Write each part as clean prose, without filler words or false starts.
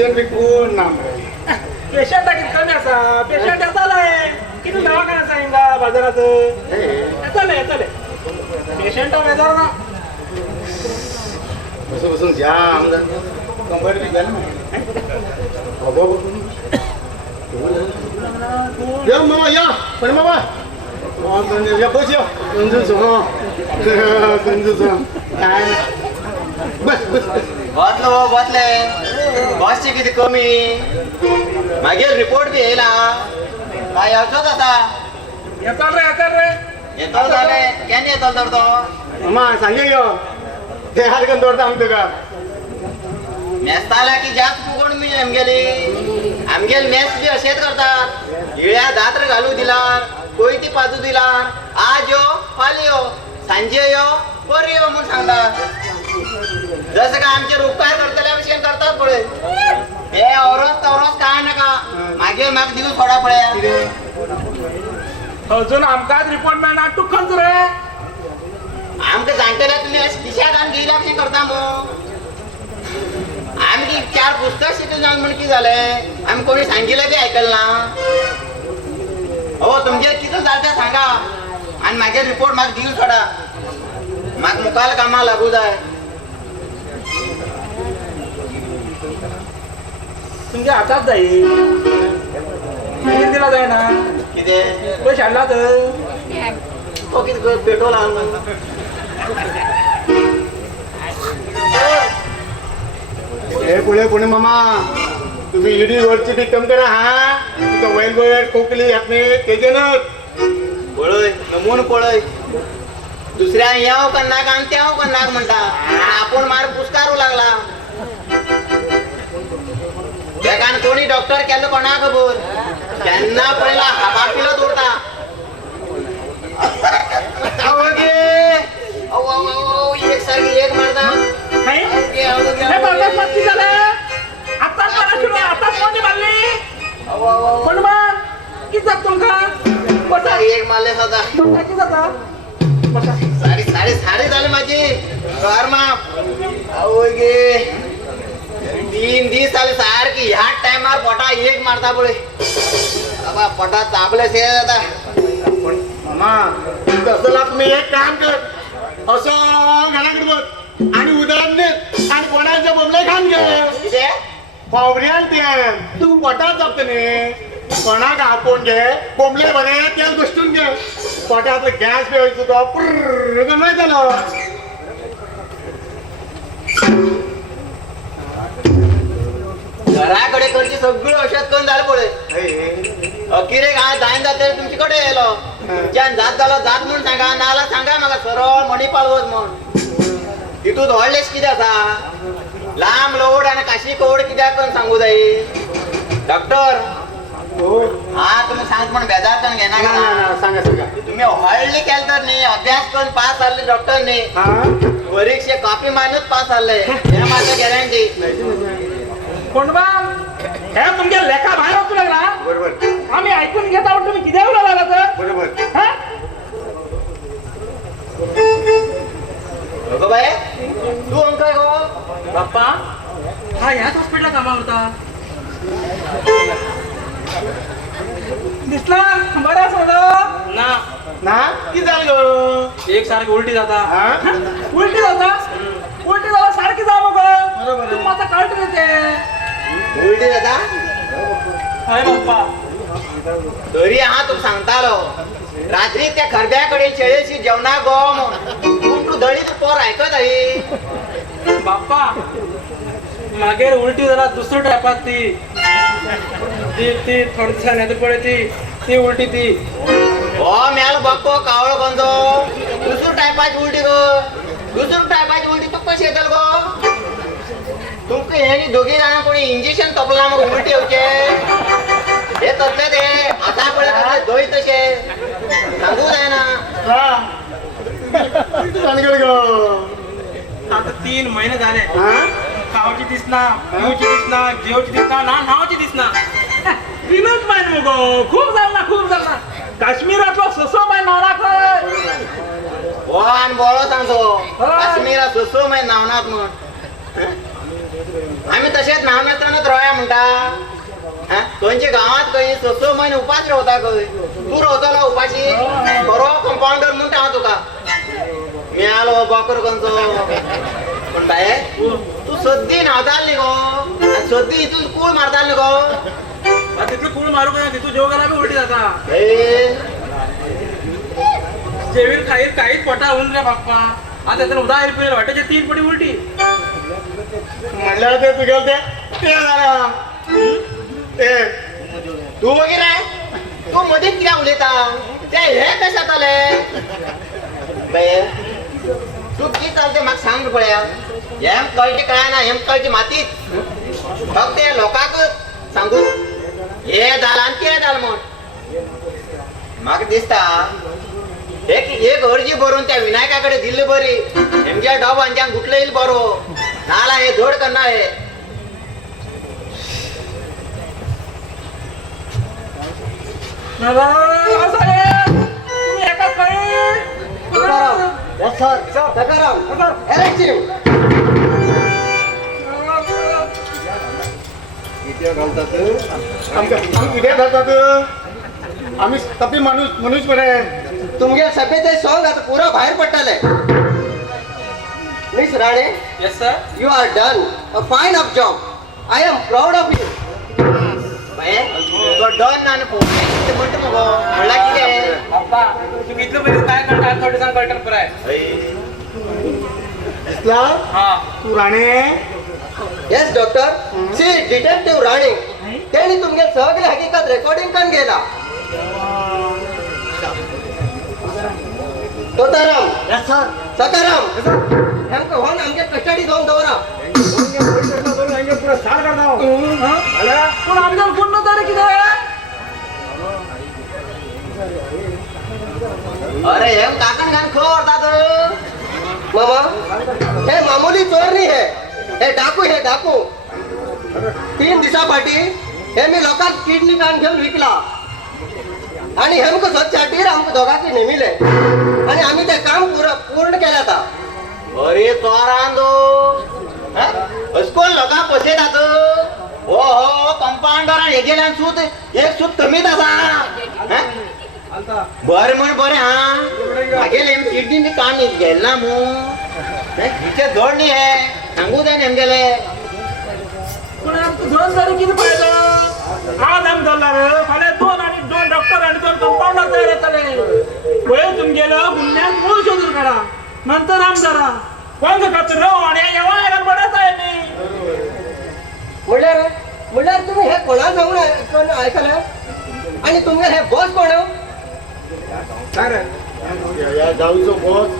patient बी कोण ना patient कमी असा पेशंट येतालाय किती दवाखाना सांगा बाजारात येताले पेशंट बेजार ना बसून घ्या आमदार कंबर बी घ्या ना या मामा या पण मामा या बस या काय बस बस बसलो बसले बसची किती कमी मागील रिपोर्ट बी येला काय अवचोत आता येताल रे येतो झाले केन येतो तर तो मामा सांगे यो ते हारकन तोडता आमचं का मेस्ताला की जास्त फुगून मी आमगेल मेस बी असेच करतात हिळ्या दात्र घालू दिलार कोयती पाजू दिलार आज यो फाली यो सांजे यो पोरी यो म्हणून सांगतात जसं का आमचे उपकार करतल्या विषय करतात पुढे हे औरस काय नका मागे माग दिवस थोडा पडे अजून आमकाच रिपोर्ट मिळणार तू खंच रे आमक जाणटेल्या तुम्ही दिशा दान गेल्या कशी करता मग आम्ही 4 पुस्तक शिकून जाऊन म्हण की झालंय आम्ही कोणी सांगितलं बी ऐकलं ना हो तुमचे किती चालते सांगा आणि माझे रिपोर्ट माग देऊ थोडा माग मुखाला कामा लागू जाय तुमच्या हातात जाईल दिला जाय ना किती पैसे आणला तर तो किती पेट्रोल आणलं हे पुणे मामा तुम्ही ईडी वरची ती कम करा हा तुका वैल गोयर खोकली आपले तेजे ना पळय नमून पळय दुसऱ्या याव का नाक आणि त्याव का नाक म्हणता आपण मार पुस्कारू लागला कारण कोणी डॉक्टर केलं कोणा खबर त्यांना पहिला हापापीला तोडता एक सारखी एक मारता एक मारले साडी झाली माझी गे 3 दिवस झाले सारखी ह्या टायमार पोटा एक मारता पुढे पोटात तापले से आता मामा तसला तुम्ही एक काम कर असं घराकडे बघ आणि उदाहरण दे आणि कोणाच्या बोंबले खान घे पावऱ्यान ते तू पोटात जात ने कोणाक आपण घे बोंबले बरे त्या गोष्टून घे पोटातलं गॅस बी व्हायचं तो पुर्र नाही झालं घराकडे कडची सगळी औषध करून झालं पुढे अखिरे काय जाईन जाते तुमच्याकडे येलो तुमच्या जात झाला जात म्हणून सांगा नाला सांगा मला सरळ मणी पाळवत म्हणून तिथून धोडलेस किती असा लांब लोड आणि काशी कोड कित्याक करून सांगू जाई डॉक्टर हा तुम्ही सांगत पण बेजार करून घेणार का सांगा तुम्ही हळली केलं तर नाही अभ्यास करून पास झाले डॉक्टर ने परीक्षे कॉपी मानूच पास झाले या माझं गॅरंटी कोणबा हे तुमच्या लेखा बाहेर होतो लागला बरोबर आम्ही ऐकून घेत आहोत तुम्ही किती लागला तर बरोबर बाय तू अंक गो बाप्पा हा ह्याच हॉस्पिटलला कामा होता दिसला बरं सोडं ना ना की झालं एक सारखी उलटी जाता उलटी जाता सारखी जा मग बरोबर तू माझा कळत येते उलटी दादा हाय बाप्पा तरी हा तू सांगतालो रात्री त्या खरब्याकडे शेळीशी जेवणा गो तू दळी तू पोर ऐकत आहे बाप्पा मागे उलटी जरा दुसरं टायपात ती थोडीशी नाही पडे ती उलटी ती हो म्याल बघतो कावळ गंजो दुसरं टायपाची उलटी गो दुसरं टायपाची उलटी तू कशी येतल गो तुमक हे दोघी जण कोणी इंजेक्शन तपला मग उलटी होते हे तसले ते आता पडे दोई तसे सांगू जाय ना आता 3 महिने झाले खावाची दिसना पिऊची दिसना जेवची दिसना ना नावाची दिसना 3च महिने मग खूप झाला काश्मीरातला ससो माय नावना हो आणि बोळो सांगतो काश्मीरा सुसो माय नावनात म्हण आम्ही तसेच नामनाच रोया म्हणता तुमच्या गावात काही सो महिने उपास राहता खंय तू रावतलो उपाशी बरो कंपाऊंडर म्हणून हांव तुका मी आलो बॉकर कंचो पण बाये तू सद्दी न्हावताल न्ही गो सद्दी हितून कूळ मारताल न्ही गो तिथलं पूळ मारू का तिथून जेवणाला बी उलटी जाता ए, जेवील काहीच पोटा होऊन रे बाप्पा आता त्याला उदा रुपये वाटायचे 3 पटी उलटी म्हणल्यार ते तुगेले ते जाणा ते तू वगैरे तू मदींच कित्याक उलयता ते हे कशें जाताले बाये तू कितें जालें तें म्हाका सांग पळया हें कळचें कळना हें कळचें मातीत फक्त ते लोकांकच सांगू हे जालां आनी तें जालां म्हूण म्हाका दिसता एक अर्जी बरोवन त्या विनायका कडेन दिल्ली बरी हेमच्या डॉबांच्यान गुटलो येईल बरो नाला हे धड करना हे कितें जातात आम्ही तपी मनुष्य बरे तुमगे सभ्यते सॉंग आता पुरा भायर पडटाले miss Rane yes sir you are done a fine of job I am proud of you तो डन आणि पोस्ट म्हणतो मगो म्हणला किती बाप्पा तू इतलं म्हणजे काय करता थोडं सांग कळटर कराय दिसला हा तू Rane yes doctor C detective Rane त्यांनी तुमगे सगळे हकीकत रेकॉर्डिंग करून गेला तोताराम यस सर सकाराम हमको होन आमगे कस्टडी दोन दौरा पुरा साल करता पण आमच्या पूर्ण तारीख किती अरे हेम काकण घान खो वरतात मामा हे मामूली चोर नहीं है हे डाकू 3 दिवसापाठी हे मी लोकांक किडनी कान घेऊन विकला आणि हेमको स्वच्छाटीर आमको दोघांची नेमिले आणि आम्ही ते काम पूर्ण केलं आता अरे चोरांदो अस्कोल लोकां पसयतात हो हो कंपाऊंडर हे गेल्यान सूत एक सूत कमीच आसा बरें म्हण बरें हा मागेले किडनी कान गेल ना मू हिचे धड न्ही हे सांगू जाय हेमगेले पण आमचं 2 तारीख किती पळयलो आज आम जाल्ला रे फाल्यां 2 डॉक्टर आणि 2 कंपाऊंडर तयार जाताले पळय तुमगेलो गुन्ह्याक मूळ शोधून काढा नंतर आम जरा कोण खातर आणि येवा बडत आहे मी म्हणल्यार तुम्ही हे कोणा सांगून ऐकलं आणि तुमगे हे बॉस कोण या गावचो बॉस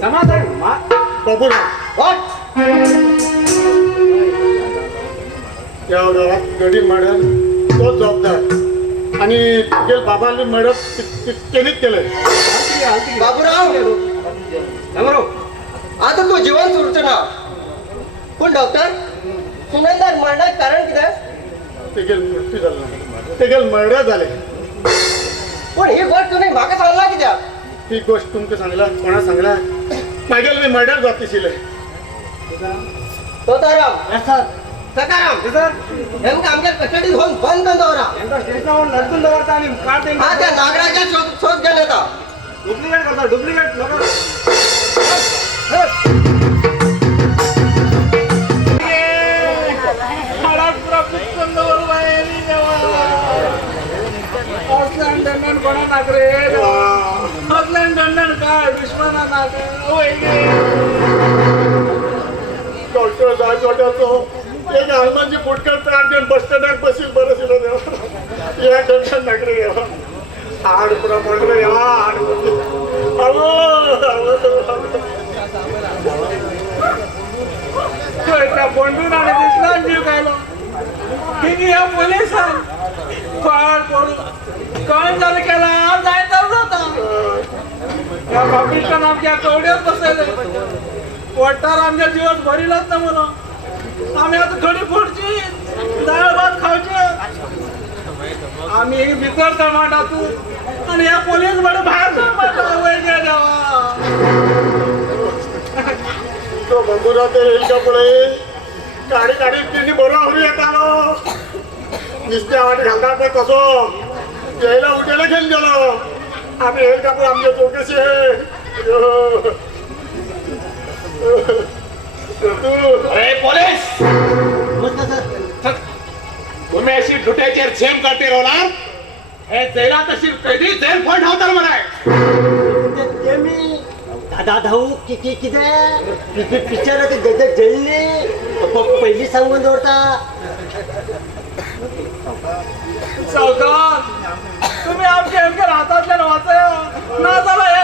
समाधान बाबूराव या गावात गडी मर्डर तो जबाबदार आणि तुझे बाबांनी मर्डर त्यांनीच केलंय बाबूराव आता तू जीवन सुरचं ना पण डॉक्टर सुनंदर मरणाचं कारण किती ते गेल मृत्यू झाला ते गेल मर्डर झाले पण ही गोष्ट तुम्ही म्हाका सांगला कित्याक ही गोष्ट तुमका सांगला कोणा सांगला मागेल मी मर्डर जातीशिले तोताराम सकाराम हेमका आमच्या कस्टडीत होऊन बंद करून दवरा स्टेशनावर लटकून दवरता आणि कार्ड हा त्या नागराच्या शोध गेले होता डुप्लिकेट करता डुप्लिकेट लोक कोणा नागरे दंडन काय दुश्मना नागरे डॉक्टर जायच वाटायचो एक हनुमानची फुटकर ताण घेऊन बस स्टँडाक बसील बरं दिलं देवा या टेन्शन नागरे देवा हाड पुरा म्हणलं या हाड त्या बंडून आणि दिसला जीव गायलो की या पोलिसान फाड पडून कळण झालं केला जायचं जाता या बाबीच्या आमच्या कवड्यात बसले पोटार आमच्या जीवात भरिलाच ना म्हणून आम्ही आता थोडी पुढची डाळ भात खावचे आम्ही भितर टमाटातू आणि या पोलीस मध्ये बाहेर टमाटा वैद्य द्यावा बंधुरा ते येईल का पुढे गाडी गाडी तिने बरोबर येतालो नुसत्या वाटी घालतात ते कसं यायला उठायला घेऊन गेलो आम्ही येईल का पुढे आमच्या चौकशी अरे पोलीस तुम्ही अशी डुट्याचेर झेम करते रोलार हे जेलात अशी कधी जेल फंड होणार मला ते मी दादा धाऊ किती पिक्चर जळले पहिली सांगून जोडता सावकार तुम्ही आमच्या एमके हातातल्या वाचा ना झाला